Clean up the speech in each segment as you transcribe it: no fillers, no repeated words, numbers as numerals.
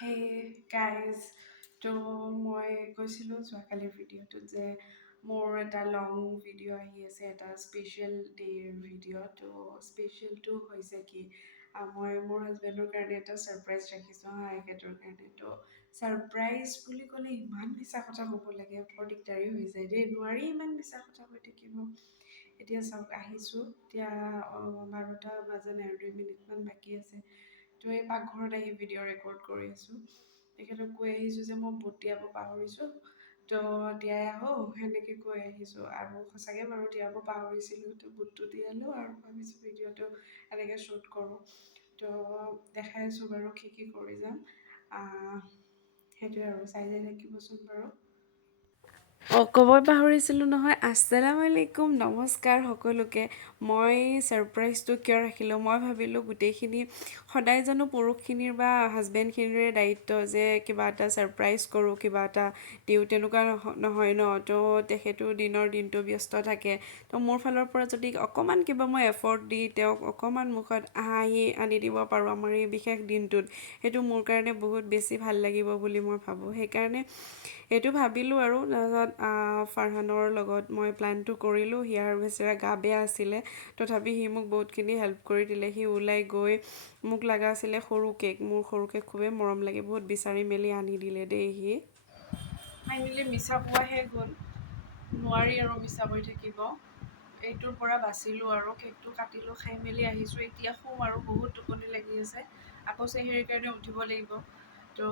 Hey guys, তো মই কৈছিলোঁ যোৱাকালিৰ ভিডিঅ'টোত যে মোৰ এটা লং ভিডিঅ' আহি আছে, এটা স্পেচিয়েল ডে'ৰ ভিডিঅ'। তো স্পেচিয়েলটো হৈছে কি, মই মোৰ হাজবেণ্ডৰ কাৰণে এটা ছাৰপ্ৰাইজ ৰাখিছোঁ হা, এখেতৰ কাৰণে। তো ছাৰপ্ৰাইজ বুলি ক'লে ইমান মিছা কথা ক'ব লাগে, বৰ দিগদাৰী হৈ যায় দেই, নোৱাৰি ইমান মিছা কথা কৈ থাকিব। এতিয়া চাওক, আহিছোঁ এতিয়া 12টা বাজা নাই আৰু 2 মিনিটমান বাকী আছে। তো এই পাকঘৰত আহি ভিডিঅ' ৰেকৰ্ড কৰি আছোঁ। তেখেতক কৈ আহিছোঁ যে মই বুট তিয়াব পাহৰিছোঁ, তো তিয়াই আহোঁ সেনেকৈ কৈ আহিছোঁ। আৰু সঁচাকৈ বাৰু তিয়াব পাহৰিছিলোঁ, তো বুটটো তিয়ালোঁ আৰু ভাবিছোঁ ভিডিঅ'টো এনেকৈ শ্বুট কৰোঁ। তো দেখাই আছোঁ বাৰু কি কৰি যাম। সেইটোৱে আৰু চাই যাই থাকিবচোন বাৰু। ক'বই পাহৰিছিলোঁ নহয়, আসসালামু আলাইকুম, নমস্কাৰ সকলোকে। মই ছাৰপ্ৰাইজটো কিয় ৰাখিলোঁ, মই ভাবিলোঁ গোটেইখিনি সদায় জানো পুৰুষখিনিৰ বা হাজবেণ্ডখিনিৰে দায়িত্ব যে কিবা এটা ছাৰপ্ৰাইজ কৰোঁ, কিবা এটা দিওঁ, তেনেকুৱা নহয় ন। তো তেখেতো দিনটো ব্যস্ত থাকে। তো মোৰ ফালৰ পৰা যদি অকণমান কিবা মই এফৰ্ট দি তেওঁক অকণমান মুখত হাঁহি আনি দিব পাৰোঁ আমাৰ এই বিশেষ দিনটোত, সেইটো মোৰ কাৰণে বহুত বেছি ভাল লাগিব বুলি মই ভাবোঁ। সেইকাৰণে এইটো ভাবিলোঁ আৰু। তাৰপিছত ফাৰহানৰ লগত মই প্লেনটো কৰিলোঁ। সিয়াৰ বেচেৰা গা বেয়া আছিলে, তথাপি সি মোক বহুতখিনি হেল্প কৰি দিলে। সি ওলাই গৈ মোক লগা আছিলে সৰু কেক, মোৰ সৰু কেক খুবেই মৰম লাগে, বহুত বিচাৰি মেলি আনি দিলে দেই সি। ফাইনেলি মিছা পোৱাহে গ'ল, নোৱাৰি আৰু মিছা হৈ থাকিব। এইটোৰ পৰা বাচিলোঁ আৰু কেকটো কাটিলোঁ, খাই মেলি আহিছোঁ। এতিয়া শুম আৰু বহুত টোপনি লাগি আছে, আকৌ চেহেৰিৰ কাৰণে উঠিব লাগিব। তো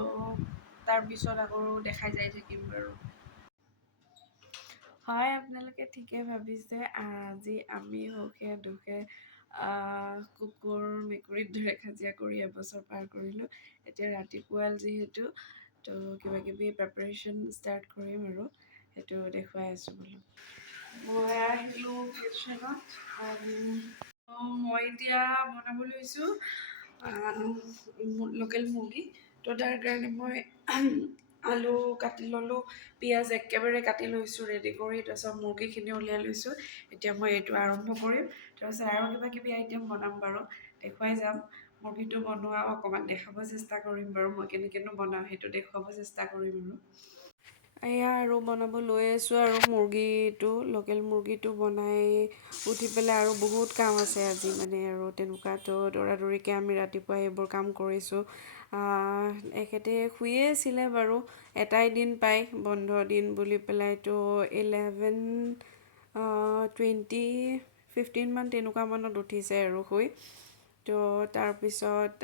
তাৰপিছত আকৌ দেখাই যাই থাকিম বাৰু। হয়, আপোনালোকে ঠিকে ভাবিছে। আজি আমি সুখে দুখে কুকুৰ মেকুৰীৰ দৰে কাজিয়া কৰি এবছৰ পাৰ কৰিলোঁ। এতিয়া ৰাতিপুৱা যিহেতু, তো কিবাকিবি প্ৰিপাৰেশ্যন ষ্টাৰ্ট কৰিম আৰু সেইটো দেখুৱাই আছোঁ বোলো। মই আহিলোঁ কিটচেনত। মই এতিয়া বনাব লৈছোঁ লোকেল মুৰ্গী। তো তাৰ কাৰণে মই আলু কাটি ল'লোঁ, পিঁয়াজ একেবাৰে কাটি লৈছোঁ ৰেডি কৰি, তাৰপিছত মুৰ্গীখিনি উলিয়াই লৈছোঁ। এতিয়া মই এইটো আৰম্ভ কৰিম, তাৰপিছত আৰু কিবাকিবি আইটেম বনাম বাৰু, দেখুৱাই যাম। মুৰ্গীটো বনোৱা অকণমান দেখাব চেষ্টা কৰিম বাৰু, মই কেনেকৈনো বনাওঁ সেইটো দেখুৱাব চেষ্টা কৰিম আৰু। এয়া আৰু বনাব লৈ আছোঁ আৰু মুৰ্গীটো, লোকেল মুৰ্গীটো বনাই উঠি পেলাই আৰু বহুত কাম আছে আজি মানে আৰু তেনেকুৱাতো দৌৰাদৌৰিকৈ আমি ৰাতিপুৱা এইবোৰ কাম কৰিছোঁ। এখেতে শুইয়ে আছিলে বাৰু, এটাই দিন পায় বন্ধ দিন বুলি পেলাই। তো 11:20-15 তেনেকুৱা মানত উঠিছে আৰু শুই। তো তাৰপিছত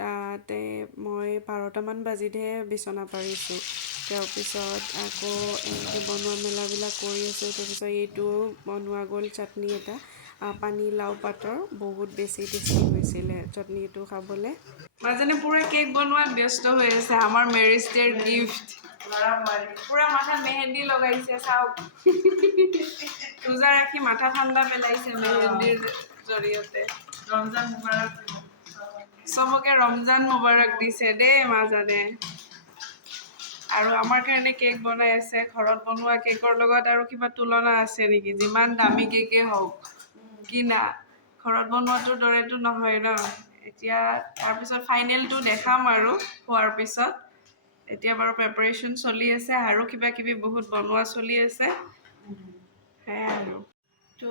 মই 12টামান বাজিতহে বিচনা পাৰিছোঁ। তাৰপিছত আকৌ এনেকৈ বনোৱা মেলাবিলাক কৰি আছোঁ। তাৰপিছত এইটো বনোৱা গ'ল চাটনি এটা, পানীলাও পাতৰ, বহুত বেছি টেষ্টি হৈছিলে চাটনিটো খাবলৈ। মাজনে পুৰা কেক বনোৱাত ব্যস্ত হৈ আছে, আমাৰ মেৰিজ ডে'ৰ গিফ্ট। পুৰা মাথাত মেহেন্দি লগাইছে চাওক। ৰোজা ৰাখি মাথা ঠাণ্ডা পেলাইছে মেহেন্দিৰ জৰিয়তে। ৰমজান মুবাৰক। চবকে ৰমজান মুবাৰক দিছে দেই মাজনে। আৰু আমাৰ কাৰণে কেক বনাই আছে। ঘৰত বনোৱা কেকৰ লগত আৰু কিবা তুলনা আছে নেকি? যিমান দামী কেকে হওক কিনা, ঘৰত বনোৱাটোৰ দৰেতো নহয় ন। এতিয়া তাৰপিছত ফাইনেলটো দেখাম আৰু হোৱাৰ পিছত। এতিয়া বাৰু প্ৰিপাৰেশ্যন চলি আছে, আৰু কিবাকিবি বহুত বনোৱা চলি আছে, সেয়াই আৰু। তো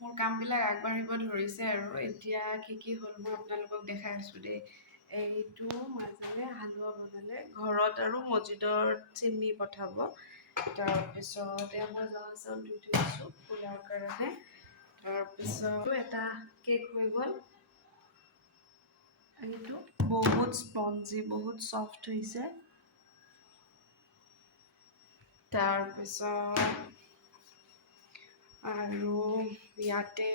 মোৰ কামবিলাক আগবাঢ়িব ধৰিছে আৰু। এতিয়া কি হ'ল মই আপোনালোকক দেখাই আছোঁ দেই। এইটো মাজনে হালোৱা বনালে ঘৰত আৰু মছজিদৰ চিনি পঠাব। তাৰপিছত এয়া মই জহা চাউল ধুই থৈছোঁ পোলাওৰ কাৰণে। তাৰপিছত এটা কেক হৈ গ'ল। এইটো বহুত স্পঞ্জি, বহুত ছফ্ট হৈছে। তাৰপিছত আৰু ইয়াতে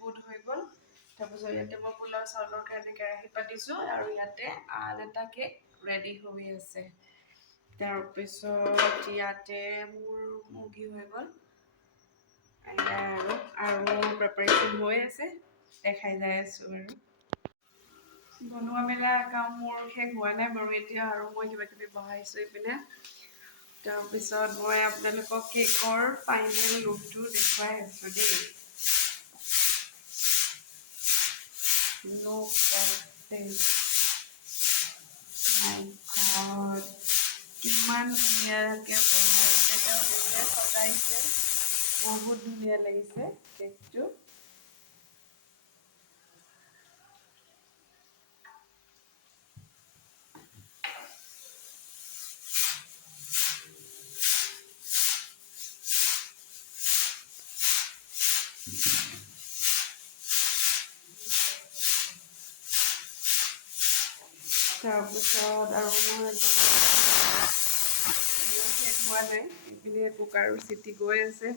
বুট হৈ গ'ল। তাৰপিছত ইয়াতে মই পোলাও চাউলৰ কাৰণে কেৰাহী পাতিছোঁ, আৰু ইয়াতে আন এটা কেক ৰেডি হৈ আছে। তাৰপিছত ইয়াতে মোৰ মুৰ্গী হৈ গ'ল। আৰু প্ৰিপাৰেশ্যন হৈ আছে, দেখাই যাই আছোঁ আৰু। বনোৱা মেলা কাম মোৰ শেষ হোৱা নাই বাৰু এতিয়া, আৰু মই কিবাকিবি বহাইছোঁ এইপিনে। তাৰপিছত মই আপোনালোকক কেকৰ ফাইনেল লুকটো দেখুৱাই আছোঁ দেই। Look at this. My ইমান ধুনীয়াকৈ বনাইছে, তেওঁ নিজে সজাইছে, বহুত ধুনীয়া লাগিছে কেকটো। তাৰপিছত আৰু মই শেষ হোৱা নাই, এইপিনে কুকাৰৰ চিটি গৈ আছে,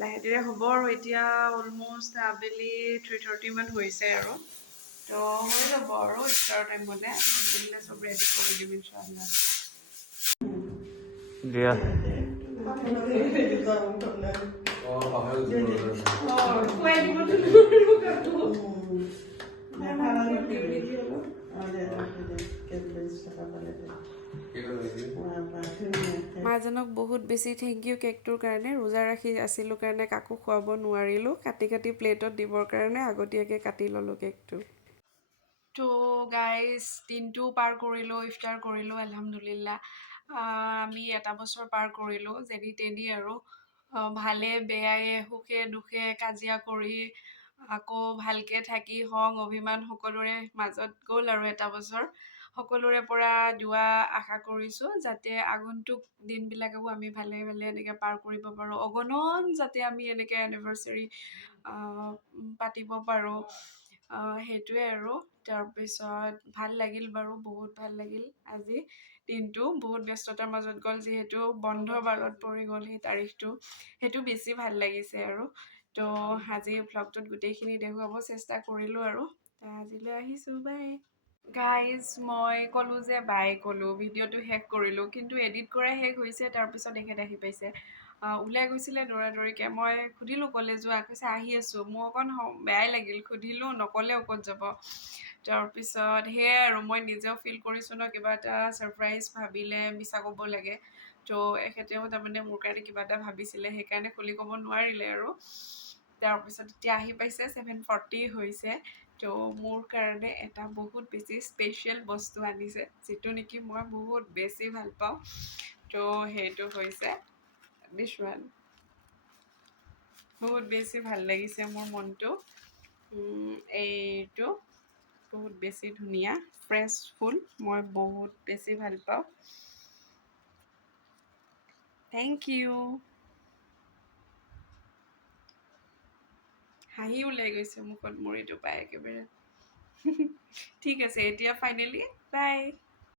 লাহে ধীৰে হ'ব আৰু এতিয়া অলমষ্ট আবেলি 3:30 মান হৈছে আৰু তো হৈ যাব আৰু ইফতাৰৰ টাইমতে দিলে চব ৰেডি কৰি দিম ইনশাআল্লাহ। দিয়া মাৰজানক বহুত বেছি থেংক ইউ কেকটোৰ কাৰণে। ৰোজা ৰাখি আছিলোঁ কাৰণে কাকো খুৱাব নোৱাৰিলোঁ, কাটি কাটি প্লেটত দিবৰ কাৰণে আগতীয়াকৈ কাটি ল'লোঁ কেকটো। তো গাইজ দিনটো পাৰ কৰিলোঁ, ইফতাৰ কৰিলোঁ আলহামদুলিল্লাহ। আমি এটা বছৰ পাৰ কৰিলোঁ যেনি তেনি আৰু ভালে বেয়ায়ে সুখে দুখে কাজিয়া কৰি আকৌ ভালকৈ থাকি খং অভিমান সকলোৰে মাজত গ'ল আৰু এটা বছৰ। সকলোৰে পৰা দুৱা আশা কৰিছোঁ যাতে আগন্তুক দিনবিলাকো আমি ভালে ভালে এনেকৈ পাৰ কৰিব পাৰোঁ, অগণন যাতে আমি এনেকৈ এনিভাৰ্চাৰী পাতিব পাৰোঁ, সেইটোৱে আৰু। তাৰপিছত ভাল লাগিল বাৰু, বহুত ভাল লাগিল আজি দিনটো, বহুত ব্যস্ততাৰ মাজত গ'ল যিহেতু বন্ধ বাৰত পৰি গ'ল সেই তাৰিখটো, সেইটো বেছি ভাল লাগিছে আৰু। তো আজি ভ্লগটোত গোটেইখিনি দেখুৱাব চেষ্টা কৰিলোঁ আৰু। আজিলৈ আহিছোঁ, বাই। গাইজ মই ক'লোঁ যে বাই ক'লোঁ, ভিডিঅ'টো শেষ কৰিলোঁ, কিন্তু এডিট কৰা শেষ হৈছে, তাৰপিছত এখেত আহি পাইছে, ওলাই গৈছিলে দৌৰা দৌৰিকৈ। মই সুধিলোঁ ক'লে যোৱা, কৈছে আহি আছোঁ। মোৰ অকণ বেয়াই লাগিল, সুধিলোঁ নক'লেও ক'ত যাব। তাৰপিছত সেয়াই আৰু, মই নিজেও ফিল কৰিছোঁ ন কিবা এটা ছাৰপ্ৰাইজ ভাবিলে মিছা ক'ব লাগে। তো এখেতেও তাৰমানে মোৰ কাৰণে কিবা এটা ভাবিছিলে, সেইকাৰণে খুলি ক'ব নোৱাৰিলে আৰু। তাৰপিছত এতিয়া আহি পাইছে, 7:40 হৈছে। তো মোৰ কাৰণে এটা বহুত বেছি স্পেচিয়েল বস্তু আনিছে, যিটো নেকি মই বহুত বেছি ভাল পাওঁ। তো সেইটো হৈছে বিশৱান। বহুত বেছি ভাল লাগিছে মোৰ মনটো। এইটো বহুত বেছি ধুনীয়া ফ্ৰেছ ফুল, মই বহুত বেছি ভাল পাওঁ। Thank you. হাঁহি ওলাই গৈছে মুখত মোৰ এইটো পাই একেবাৰে। ঠিক আছে এতিয়া ফাইনেলি বাই।